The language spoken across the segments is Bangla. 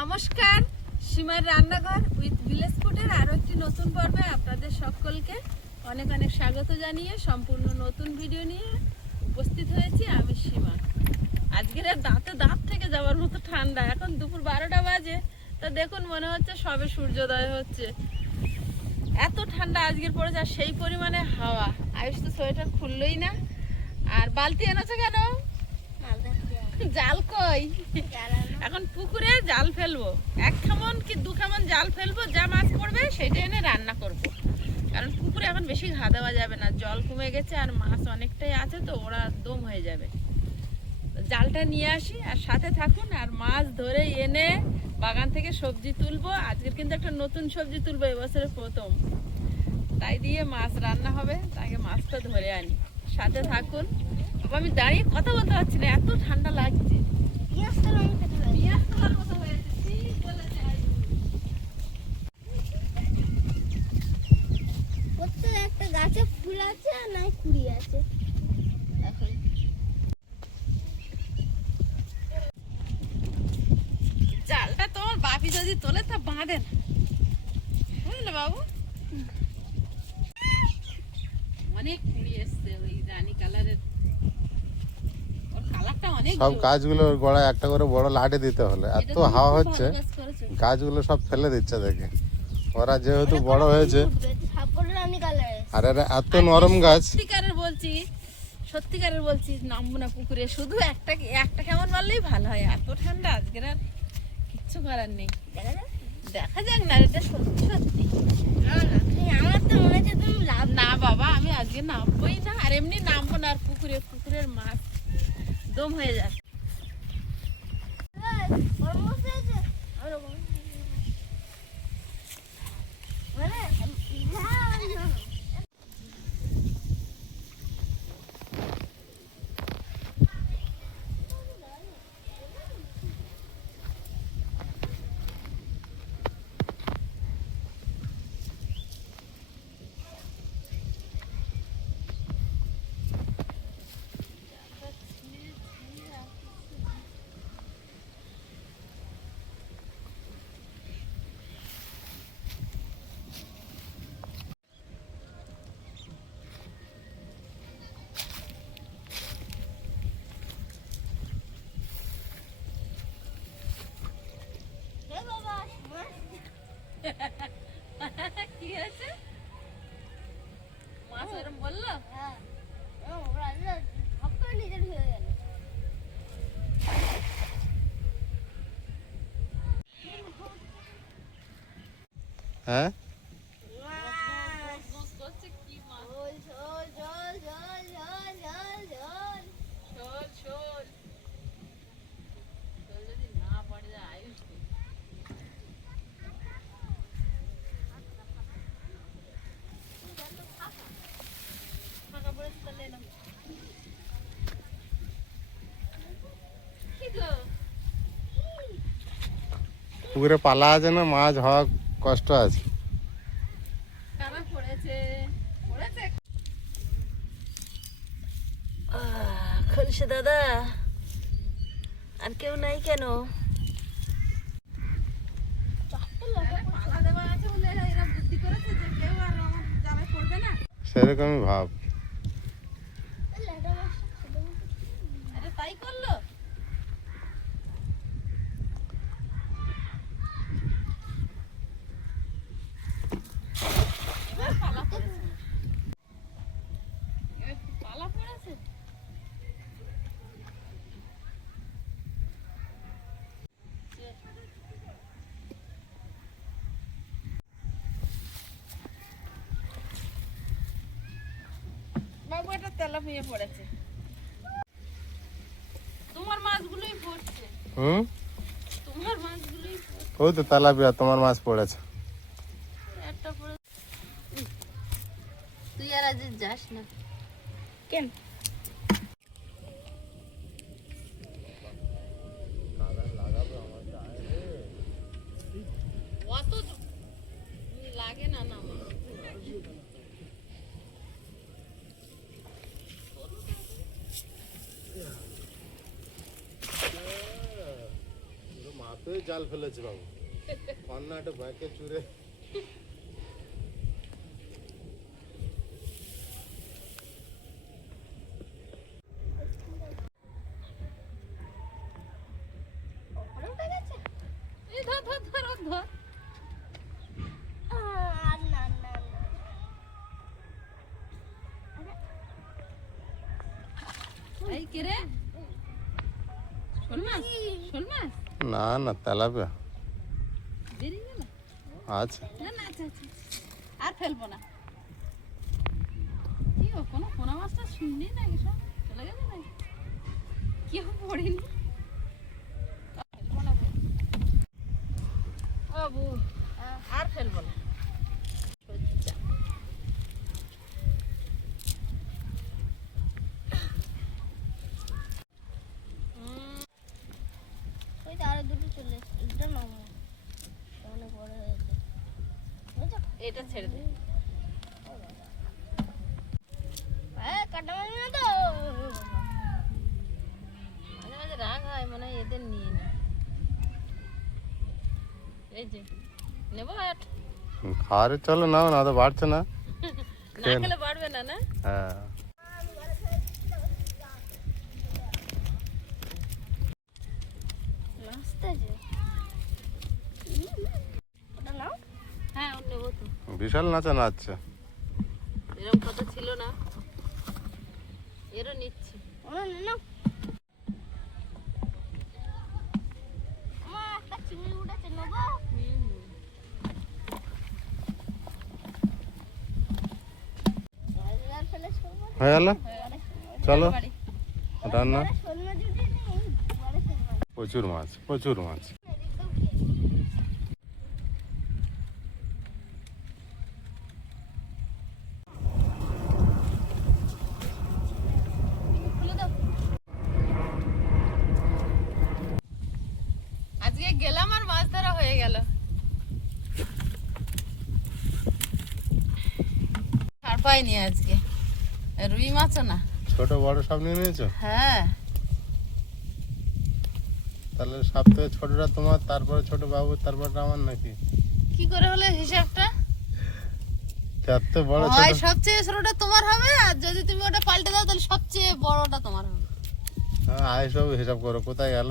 নমস্কার সীমার রান্নাঘর উইথ ভিলেজ ফুডের আরও একটি নতুন পর্বে আপনাদের সকলকে অনেক অনেক স্বাগত জানিয়ে সম্পূর্ণ নতুন ভিডিও নিয়ে উপস্থিত হয়েছি আমি সীমা। আজকের আর দাঁতে দাঁত থেকে যাওয়ার মতো ঠান্ডা এখন দুপুর বারোটা বাজে তা দেখুন মনে হচ্ছে সবে সূর্যোদয় হচ্ছে। এত ঠান্ডা আজকের পড়েছে আর সেই পরিমাণে হাওয়া আয়ুষ তো সোয়েটার খুললোই না। আর বালতি এনেছো কেন? জাল কই? এখন পুকুরে জাল ফেলব। এক খামন কি দু খামন জাল ফেলব, যা মাছ পড়বে সেটা এনে রান্না করব। কারণ পুকুরে এখন বেশি ঘা দেওয়া যাবে না, জল কমে গেছে আর মাছ অনেকটাই আছে তো, ওরা দম হয়ে যাবে। জালটা নিয়ে আসি আর সাথে থাকুন আর মাছ ধরে এনে বাগান থেকে সবজি তুলবো। আজকের কিন্তু একটা নতুন সবজি তুলবো এবছরের প্রথম। তাই দিয়ে মাছ রান্না হবে তাকে মাছটা ধরে আনি। সাথে থাকুন। আমি দাঁড়িয়ে কথা বলতে পারছি না, এত ঠান্ডা লাগছে। গাছে ফুল আছে আর নাই কুড়ি আছে। এখন জালটা তোমার বাপি যদি তোলে তা বাঁধে না বুঝলে বাবু অনেক কুড়ি এসছে ওই রানী কালারের ওর কালারটা অনেক সব গাছগুলো গোড়ায় একটা করে বড় লাঠি দিতে হলে। এত হাওয়া হচ্ছে। গাছগুলো সব ফেলে দিচ্ছে দেখে। ওরা যেহেতু বড় হয়েছে, আর এরা এত নরম গাছ। বলছি, সত্যিকারের বলছি, নামবো না পুকুরে। শুধু একটা একটা কেমন মারলেই ভালো হয়। এত ঠান্ডা, আজকের আর কিচ্ছু করার নেই। দেখা যাক দেখা যাক না, এটা সত্যি সত্যি। আমার তো মনে হচ্ছে তুমি লাভ না বাবা, আমি আজকে নামবোই না। আর এমনি নামবো না আর পুকুরে। পুকুরের মাছ দম হয়ে যায় কম। মানে না, হে বাবা মাছ কি হয়েছে মাছ এরম বলল হ্যাঁ ও, ওরা না, সব করে নিজের হয়ে গেল হ্যাঁ মাছ গোস করছে কি মাছ ঝোল ঝোল ঝোল ঝোল ঝোল ঝোল ঝোল শোল শোল শোল যদি না পড়ে যায় আয়ুষ কি? ফাঁকা পড়েছে তাহলে এলাম। কি গো? পুকুরে পালা আছে না মাছ হওয়া কষ্ট আছে? খলসে দাদা আর কেউ নাই কেন? পালা দেওয়া আছে বলে এরা বুদ্ধি করেছে যে কেউ আর আমার জালে পড়বে না সেরকমই ভাব লেটা মাছ ছোট মাছ। আরে তাই করল এবার পালা পড়েছে এবার পালা পড়েছে বাবু এটা তেলাপিয়া পড়েছে। তোমার মাছগুলোই পড়ছে। হুম? তোমার মাছগুলোই ওই তো তেলাপিয়া তোমার মাছ পড়েছে একটা পড়ে তুই আর আজ যাস না কেন অত লাগে না না আমার। রাতে জাল ফেলেছে বাবু। একটা ব্যাকে চুরে ওখানে উঠে গেছে এই ধর ধর ধর ও ধর আর না না না এই কে রে শোল মাছ শোল মাছ না না তেলাপিয়া। আছে না না আচ্ছা আচ্ছা। আর ফেলব না। কি গো কোনো পোনা মাছটা শুনলি না সব? চলে গেছে না কেউ পড়েনি? ফেলব না বৌ। ও আর ফেলব না সজ্জা। ওই তো আরও দুটো চলে এসছে দুটো নামো অনেক বড় হয়েছে বুঝছ এটা ছেড়ে দে হ্যাঁ কাটা মারবি না তো মাঝে মাঝে রাগ হয় মনে হয় এদের নিয়ে নি এই যে নেব আট খাওয়ারে চলো নাও না তো বাড়ছে না বাড়বে না না হ্যাঁ হ্যাঁ বিশাল নাচা নাচছে এরকম কথা ছিল না এরও নিচ্ছি নে হয়ে গেল? চলো, রান্না। প্রচুর মাছ প্রচুর মাছ। গেলাম আর মাছ ধরা হয়ে গেল। ছাড় পাইনি আজকে। রুই মাছও না? ছোট বড় সব নিয়ে নিয়েছো? হ্যাঁ। তাহলে ছোটটা তোমার তারপরে ছোট বাবু তারপরে আমার নাকি? কি করে হলো হিসাবটা? তো বড় হয় সবচেয়ে ছোটটা তোমার হবে আর যদি তুমি ওটা পাল্টে দাও তাহলে সবচেয়ে বড়টা তোমার হবে। হ্যাঁ আয় সব হিসাব করো কোথায় গেল?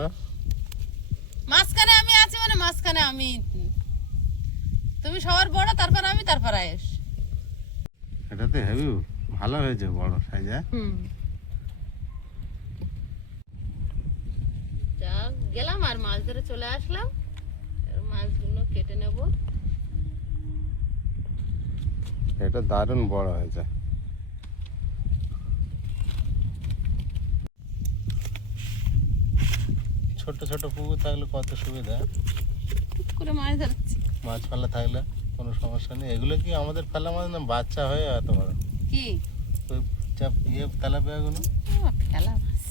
মাঝখানে আমি আছি মানে মাঝখানে আমি। তুমি সবার বড় তারপর আমি তারপর আয়েস এটাতে হেভি ভালো হয়েছে বড় সাইজে গেলাম আর মাছ ধরে চলে আসলাম। এবার মাছগুলো কেটে নেব। এটা দারুণ বড় হয়েছে। ছোট ছোট পুকুর থাকলে কত সুবিধা? করে মাছ ধরছি। মাছ ফেলা থাকলে কোনো সমস্যা নেই। এগুলো কি আমাদের ফেলা মাছ না বাচ্চা হয়ে এত বড়? কি? ওই চাপ ইয়ে তেলাপিয়াগুলো খেলা মাছ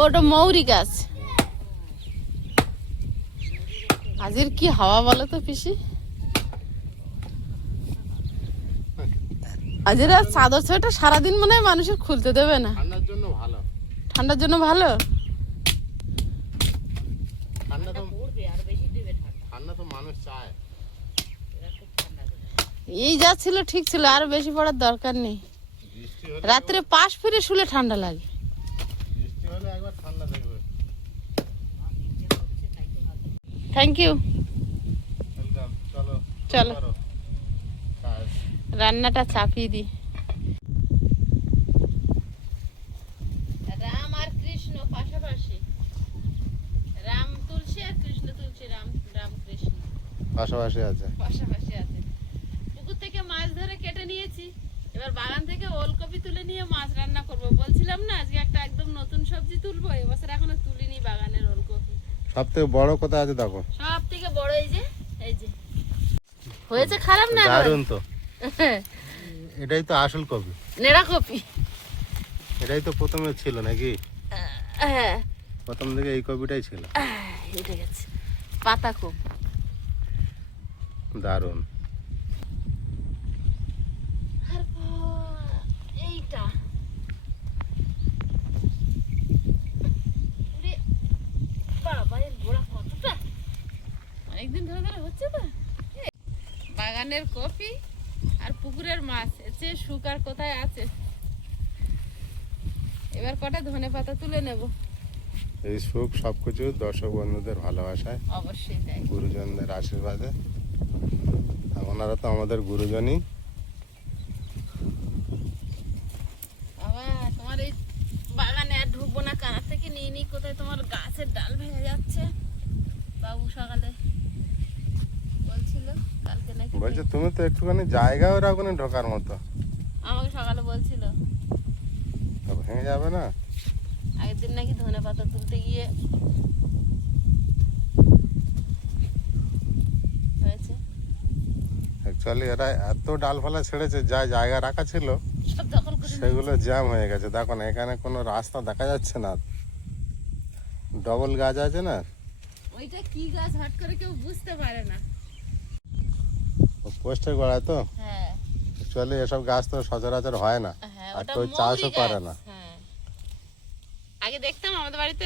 ওটা মৌরি গাছ। আজের কি হাওয়া বলো তো পিসি? আজের আর চাদর সোয়েটার সারাদিন মনে হয় মানুষের খুলতে দেবে না। ঠান্ডার জন্য ভালো। ঠান্ডার জন্য ভালো? এই যা ছিল ঠিক ছিল আর বেশি পড়ার দরকার নেই। রাত্রে পাশ ফিরে শুলে ঠান্ডা লাগে। বৃষ্টি হলে একবার ঠান্ডা থাকবে থ্যাংক ইউ চলো। রান্নাটা চাপিয়ে দি রাম আর কৃষ্ণ পাশাপাশি। রাম তুলসী আর কৃষ্ণ তুলসী রাম রাম কৃষ্ণ। পাশাপাশি আছে। পাশাপাশি আছে। পুকুর থেকে মাছ ধরে কেটে নিয়েছি। এবার বাগান থেকে ওলকপি তুলে নিয়ে মাছ রান্না করব। বলছিলাম না আজকে একটা একদম নতুন সবজি তুলবো এবছর এখনও তুলিনি বাগানের ওলকপি। সব থেকে বড় কোথায় আছে দেখো। সব থেকে বড় এই যে এই যে। হয়েছে খারাপ না দারুণ তো। এটাই তো আসল কপি নেড়া কপি। এটাই তো প্রথমে ছিল নাকি? হ্যাঁ। প্রথম থেকে এই কপিটাই ছিল। উঠে গেছে। পাতা খুব দারুণ। তারপর এইটা। ওরে গোড়া কতটা? অনেকদিন ধরে ধরে হচ্ছে তো। এ, বাগানের কফি আর পুকুরের মাছ চেয়ে সুখ আর কোথায় আছে? এবার কটা ধনে পাতা তুলে নেব? এই সুখ সব কিছু দর্শক বন্ধুদের ভালোবাসায় অবশ্যই তাই। গুরুজনদের আশীর্বাদে। ওনারা তো আমাদের গুরুজনই। বাবা তোমার এই বাগানে আর ঢুকবো না কানার থেকে নিয়ে নিই? কোথায় তোমার গাছের ডাল ভেঙে যাচ্ছে? বাবু সকালে। কালকে নাকি বলছে তুমি তো একটুখানি জায়গাও রাখো না ঢোকার মতো। আমাকে সকালে বলছিল। তো ভেঙে যাবে না। আগের দিন নাকি ধনে পাতা তুলতে গিয়ে হয়েছে। অ্যাকচুয়ালি এরা এত ডালপালা ছেড়েছে যা জায়গা রাখা ছিল সেগুলো জ্যাম হয়ে গেছে। দেখো না এখানে কোনো রাস্তা দেখা যাচ্ছে না। ডবল গাছ আছে না? ওইটা কি গাছ? হট করে কেউ বুঝতে পারে না। পোস্টের গোড়ায় তো? অ্যাকচুয়ালি এসব গাছ তো সচরাচর হয় না। হ্যাঁ আর কেউ চাষও করে না। হ্যাঁ। আগে দেখতাম আমাদের বাড়িতে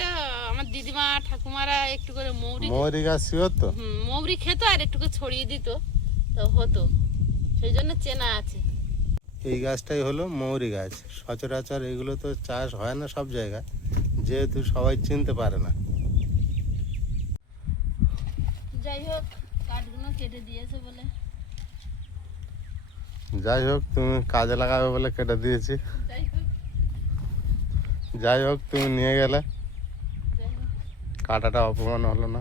আমার দিদিমা ঠাকুমারা একটু করে মৌরি মৌরি গাছ শিওর তো? মৌরি খেত আর একটু করে ছড়িয়ে দিত তো হতো। সেই জন্য চেনা আছে। এই গাছটাই হলো মৌরি গাছ। সচরাচর এগুলো তো চাষ হয় না সব জায়গায় যেহেতু সবাই চিনতে পারে না। যাই হোক কাঠগুলো কেটে দিয়েছে বলে। যাই হোক তুমি কাজে লাগাবে বলে কেটে দিয়েছি। যাই হোক তুমি নিয়ে গেলে। কাটাটা অপমান হলো না।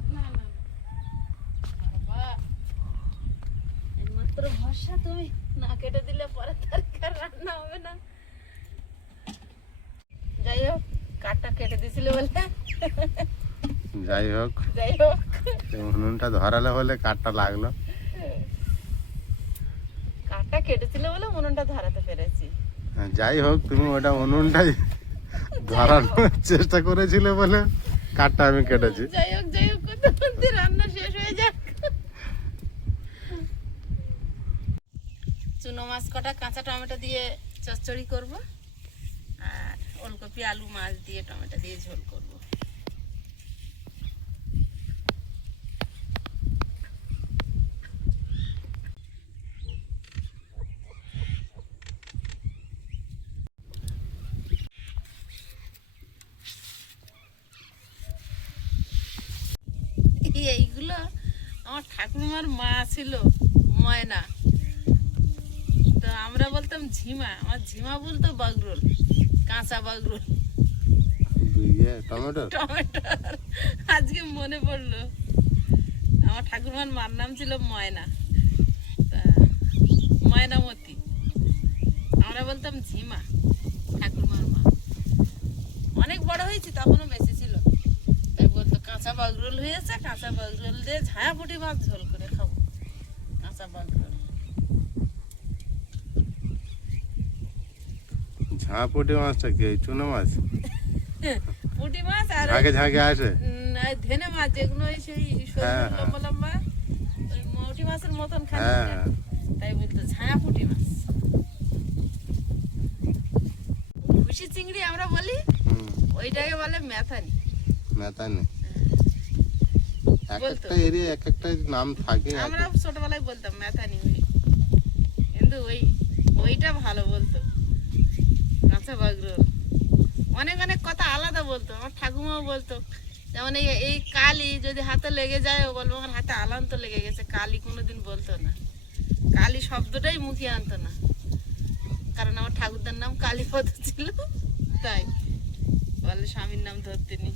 ভরসা তুমি। না কেটে দিলে পরে তরকার রান্না হবে না। যাই হোক কাঠটা কেটে দিছিল বলে। যাই হোক যাই হোক। উনুনটা ধরালে বলে কাঠটা লাগল। কাঠটা কেটেছিল বলে উনুনটা ধরাতে পেরেছি। হ্যাঁ, যাই হোক তুমি ওটা উনুনটাই ধরানোর চেষ্টা করেছিলে বলে কাঠটা আমি কেটেছি। যাই হোক যাই হোক রান্না শেষ হয়ে যাক। চুনো মাছ কটা কাঁচা টমেটো দিয়ে চচ্চড়ি করব আর ওলকপি আলু মাছ দিয়ে টমেটো দিয়ে ঝোল করব। এইগুলো আমার ঠাকুরমার মা ছিল ময়না। তো আমরা বলতাম ঝিমা আমার ঝিমা বলতো বাগরোল কাঁচা বাগরোল। ইয়ে টমেটো? আজকে মনে পড়ল আমার ঠাকুরমার মার নাম ছিল ময়না। ময়নামতি। আমরা বলতাম ঝিমা ঠাকুরমার মা। অনেক বড় হয়েছি তখনও বলতো কাঁচা বাগরোল হয়েছে কাঁচা বাগরোল দিয়ে ঝায়া পুটি মাছ ঝোল করে খাব। কাঁচা বাগরোল। ঝাঁপুটি মাছটা কি চুনো মাছ? পুটি মাছ আর ঝাঁকে আসে? ধেনে মাছ যেগুলো সেই হ্যাঁ, হ্যাঁ। লম্বা লম্বা মৌটি মাছের মতন খালি হ্যাঁ। তাই বলতো ছায়া পুঁটি মাছ। খুশি চিংড়ি আমরা বলি ওইটাকে বলে মেথানি মেতানি এক একটা এরিয়া এক একটা নাম থাকে আমরা ছোটবেলায় বলতাম মেথানি ওই। কিন্তু ওই ওইটা ভালো বলতো। কাঁচা বাগরোল অনেক অনেক কথা আলাদা বলতো। আমার ঠাকুমাও বলতো যেমন এই এই কালি যদি হাতে লেগে যায় ও বলব আমার হাতে আলান্ত লেগে গেছে কালি কোনোদিন বলতো না। কালি শব্দটাই মুখে আনতো না। কারণ আমার ঠাকুরদার নাম কালীপদ ছিল তাই। বলে স্বামীর নাম ধরতে নি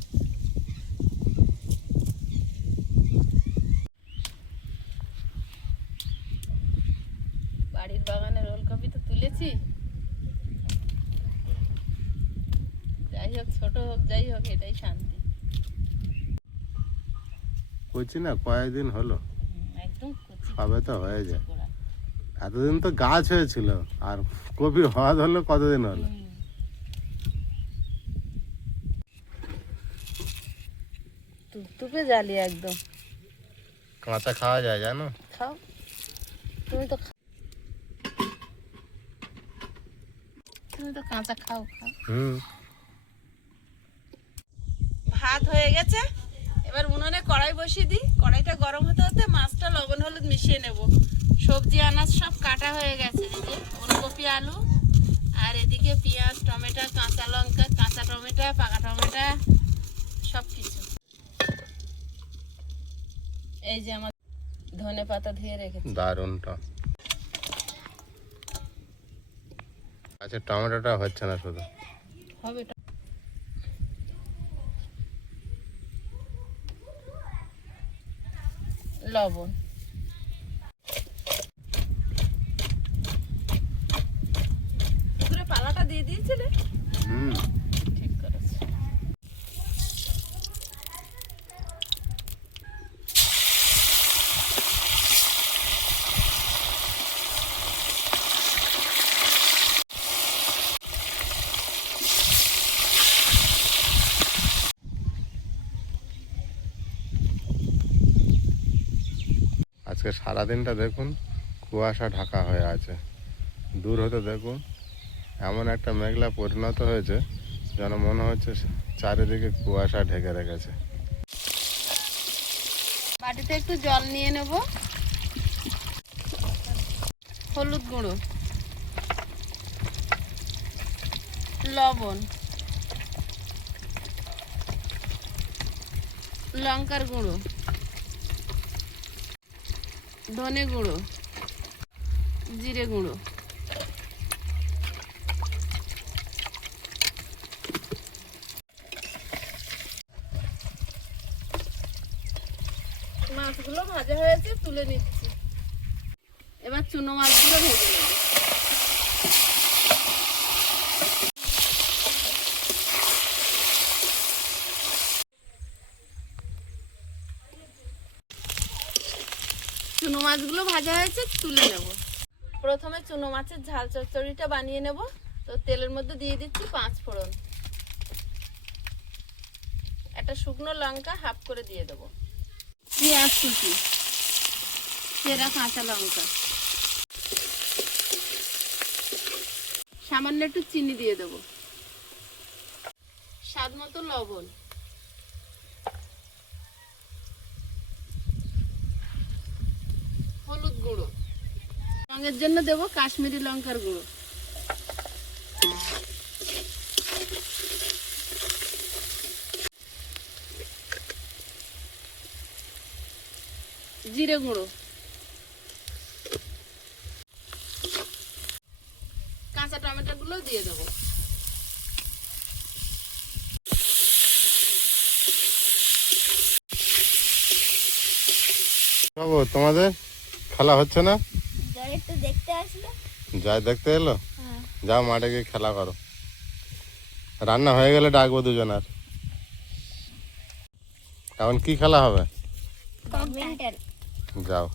বাড়ির বাগানের ওলকপি তো যাই হোক ছোট হোক যাই হোক এটাই শান্তি। কইছি না কয়েকদিন হলো। একদম সবে তো হয়ে যায়। এতদিন তো গাছ হয়েছিল আর কপি হওয়া ধরলো কতদিন হলো। তুপতুপে জালি একদম। কাঁচা খাওয়া যায় জানো? খাও। তুমি তো খা- তুমি তো কাঁচা খাও খাও। ভাত হয়ে গেছে। এবার উনুনে কড়াই বসিয়ে দিই। কড়াইটা গরম হতে হতে মাছটা লবণ হলুদ মিশিয়ে নেব। সবজি আনাজ সব কাটা হয়ে গেছে। এদিকে ফুলকপি আলু আর এদিকে পেঁয়াজ টমেটো কাঁচা লঙ্কা কাঁচা টমেটো পাকা টমেটো সব কিছু এই যে আমার ধনে পাতা ধুয়ে রেখেছি। দারুণটা। আচ্ছা টমেটোটা হচ্ছে না শুধু। হবে লবণ। পুকুরে পালাটা দিয়ে দিয়েছিলে? হুম। আজকে সারাদিনটা দেখুন, কুয়াশা ঢাকা হয়ে আছে। দূর হতে দেখুন, এমন একটা মেঘলা পরিণত হয়েছে যেন মনে হচ্ছে চারিদিকে কুয়াশা ঢেকে রেখেছে। বাটিতে একটু জল নিয়ে নেব। হলুদ গুঁড়ো। লবণ। লঙ্কার গুঁড়ো। ধনে গুঁড়ো জিরে গুঁড়ো। মাছগুলো ভাজা হয়েছে তুলে নিচ্ছি। এবার চুনো মাছগুলো ভেজে নেব চুনো মাছগুলো ভাজা হয়েছে, তুলে নেব। প্রথমে চুনো মাছের ঝাল চচ্চড়িটা বানিয়ে নেব। তো তেলের মধ্যে দিয়ে দিচ্ছি পাঁচ ফোড়ন। একটা শুকনো লঙ্কা হাফ করে দিয়ে দেবো। পেঁয়াজ কুচি সেরা কাঁচা লঙ্কা। সামান্য একটু চিনি দিয়ে দেবো। স্বাদ মতো লবণ হলুদ গুঁড়ো রঙের জন্য দেবো কাশ্মীরি লঙ্কার গুঁড়ো। জিরে গুঁড়ো। কাঁচা টমেটো গুলো দিয়ে দেবো। তোমাদের খেলা হচ্ছে না? যাই দেখতে এলো? হ্যাঁ। যাও মাঠে গিয়ে খেলা করো। রান্না হয়ে গেলে ডাকবো দুজন আর এখন কি খেলা হবে? যাও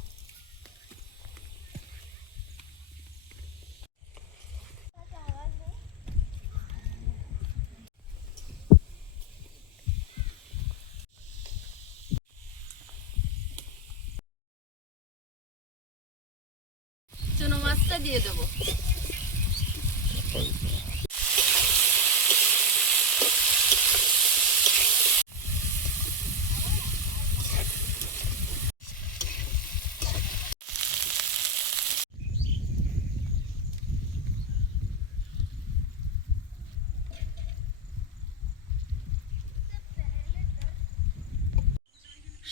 চুনো মাছটা দিয়ে দেবো।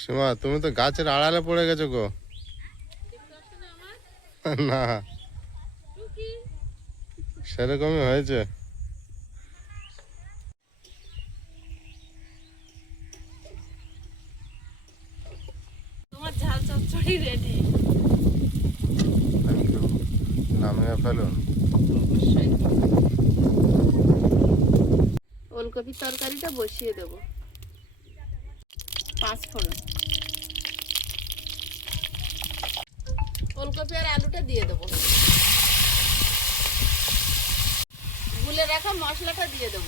সীমা তুমি তো গাছের আড়ালে পড়ে গেছো গো। না। সেরকমই হয়েছে। তোমার ঝাল চচ্চড়ি রেডি Thank নামিয়ে ফেলুন। ওলকপির তরকারিটা বসিয়ে দেবো। পাঁচ ফোড়ন। ওলকপি আর আলুটা দিয়ে দেবো। গুলে রাখা, মশলাটা দিয়ে দেব।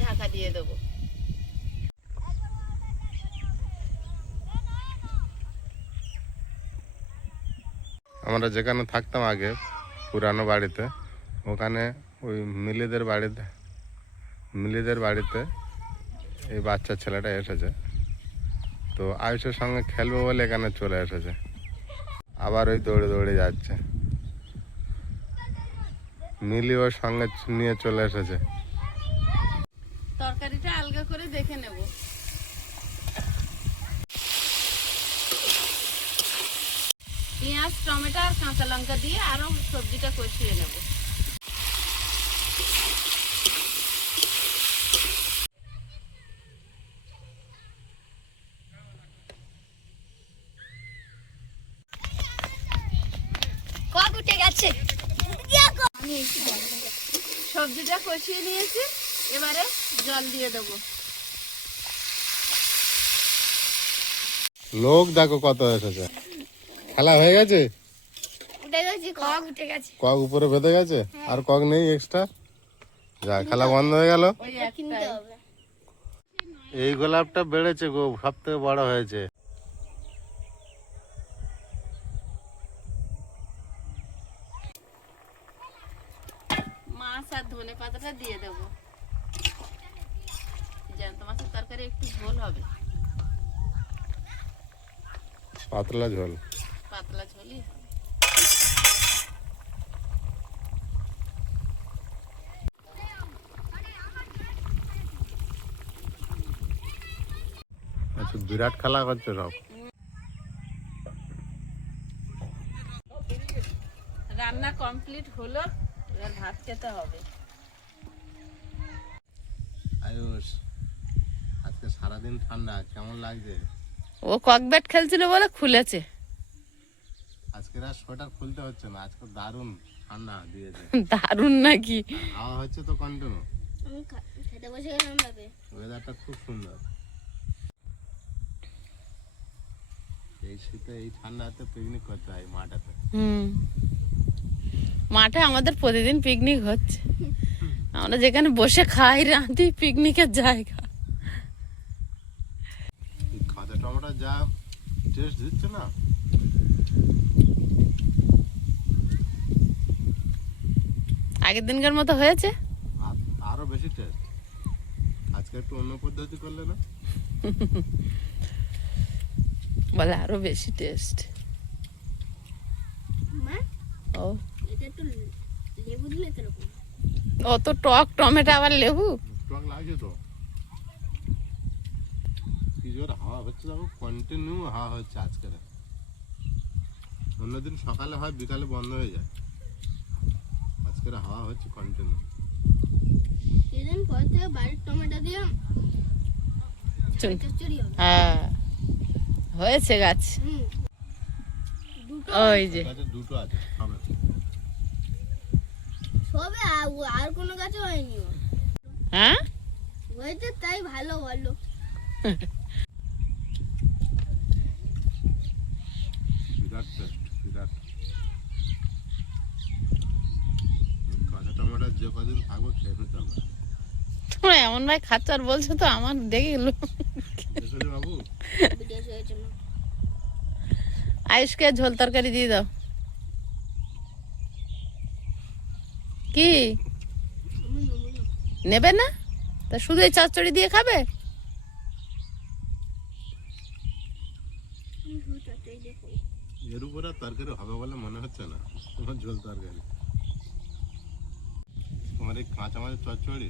ঢাকা দিয়ে দেব। আমরা যেখানে থাকতাম আগে, পুরানো বাড়িতে, ওখানে ওই মিলেদের বাড়িতে মিলেদের বাড়িতে এই বাচ্চা ছেলেটা এসেছে। তো আয়ুষের সঙ্গে খেলবে বলে এখানে চলে এসেছে। আবার ওই দৌড়ে দৌড়ে যাচ্ছে। মিলি ওর সঙ্গে নিয়ে চলে এসেছে। তরকারিটা আলগা করে দেখে নেব। পেঁয়াজ, টমেটো আর কাঁচা লঙ্কা দিয়ে আরও সবজিটা কষিয়ে নেব কক উঠে গেছে। সবজিটা কষিয়ে নিয়েছি এবারে জল দিয়ে দেবো। লোক দেখো কত এসেছে। খেলা হয়ে গেছে? কক উঠে গেছে। কক উপরে বেঁধে গেছে? আর কক নেই এক্সট্রা যা খেলা বন্ধ হয়ে গেল। এই গোলাপটা বেড়েছে গো সব থেকে বড় হয়েছে মাছ দিয়ে দেবো। জ্যান্ত মাছের তরকারি একটু ঝোল হবে। পাতলা ঝোল। পাতলা ঝোলই আচ্ছা বিরাট খেলা করছে সব। রান্না কমপ্লিট হলো এবার ভাত খেতে হবে। আয়ুষ আজকে সারাদিন ঠান্ডা কেমন লাগছে? ও ককব্যাট খেলছিল বলে খুলেছে। আজকে আর সোয়েটার খুলতে হচ্ছে না আজকে দারুণ ঠান্ডা দিয়েছে। দারুণ নাকি? হাওয়া হচ্ছে তো কন্টিনিউ আমি খেতে বসে গেলাম ভাবে ওয়েদারটা খুব সুন্দর। এই শীতে এই ঠান্ডাতে পিকনিক করতে হয় মাঠাতে হুম। মাঠে আমাদের প্রতিদিন পিকনিক হচ্ছে। আমরা যেখানে বসে খাই রাঁধি পিকনিকের জায়গা। কাঁচা টমেটো যা টেস্ট দিচ্ছে না? আগের দিনকার মতো হয়েছে? আর- বেশি টেস্ট আজকে একটু অন্য পদ্ধতি করলে না? বলে আরও বেশি টেস্ট মা ও। এটা একটু লেবু দিলে তো অত টক টমেটো আবার লেবু? লাগছে তো। কি জোর হাওয়া হচ্ছে দেখো কন্টিনিউ হাওয়া হচ্ছে আজকে অন্যদিন সকালে হয় বিকালে বন্ধ হয়ে যায়। আজকের হাওয়া হচ্ছে কন্টিনিউ সেদিন পর থেকে বাড়ির টমেটো হবে। হ্যাঁ। হয়েছে গাছ। হুম। দুটো ওই যে। দুটো আছে হবে সবে আর- কোনো গাছে হয়নি হ্যাঁ? হয়েছে তাই ভালো ভালো বিরাট টেস্ট বিরাট। কাঁচা টমেটো যে কদিন থাকবে খেয়ে নিতে হবে তোমরা এমন ভাই খাচ্ছ আর বলছো তো আমার দেখে গেল। বাবু? আয়ুষকে ঝোল তরকারি দিয়ে দাও। কি? নেব না? তা শুধু এই চচ্চড়ি দিয়ে খাবে। এর উপরে তরকারি হবে বলে মনে হচ্ছে না। তোমার ঝোল তরকারি। তোমার এই কাঁচা মাছের চচ্চড়ি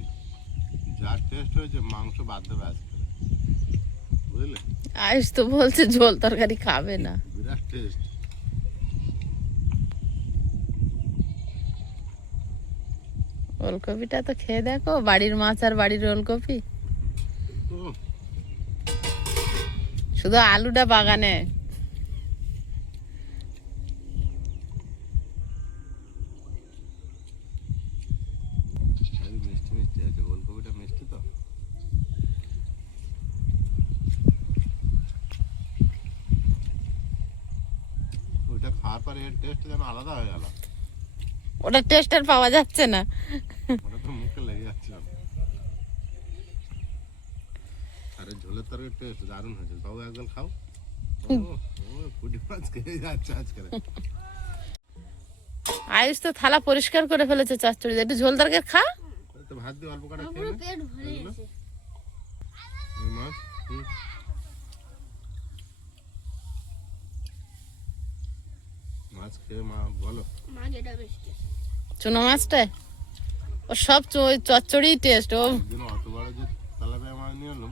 যা টেস্ট হয়েছে মাংস বাদ দেবে আজকে। বুঝলে? আয়ুষ তো বলছে ঝোল তরকারি খাবে না। বিরাট টেস্ট ওলকপিটা তো খেয়ে দেখো বাড়ির মাছ আর বাড়ির ওলকপি। শুধু আলুটা বাগানে। মিষ্টি মিষ্টি আছে ওলকপিটা মিষ্টি তো। ওইটা খাওয়ার পরে এর টেস্ট যেন আলাদা হয়ে গেল। ওটা টেস্ট আর পাওয়া যাচ্ছে না ওটা তো মুখে লেগে যাচ্ছে ঝোলের তরকারি টেস্ট দারুণ হয়েছে। বাবু একদম খাও। ও ও পুটি মাছ খেয়ে যাচ্ছে আজকে আয়ুষ তো থালা পরিষ্কার করে ফেলেছে চচ্চড়ি একটু ঝোল তরকারি খা। ভাত দিয়ে অল্প কটা আমার খেয়ে পেট ভরে গেছে। মাছ মাছ খেয়ে মা বলো। মা যেটা বেশি চুনো মাছটা? ও সব চ- ওই চচ্চড়ি টেস্ট ও। অত বড় যে তেলাপিয়া মাছ নিয়ে এলাম।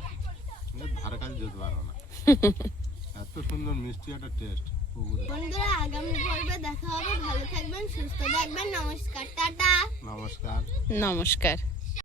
ধারে কাছে যেতে পারো না। এত সুন্দর মিষ্টি একটা টেস্ট বন্ধুরা আগামী পর্বে দেখা হবে। ভালো থাকবেন সুস্থ থাকবেন। নমস্কার টাটা। নমস্কার। নমস্কার।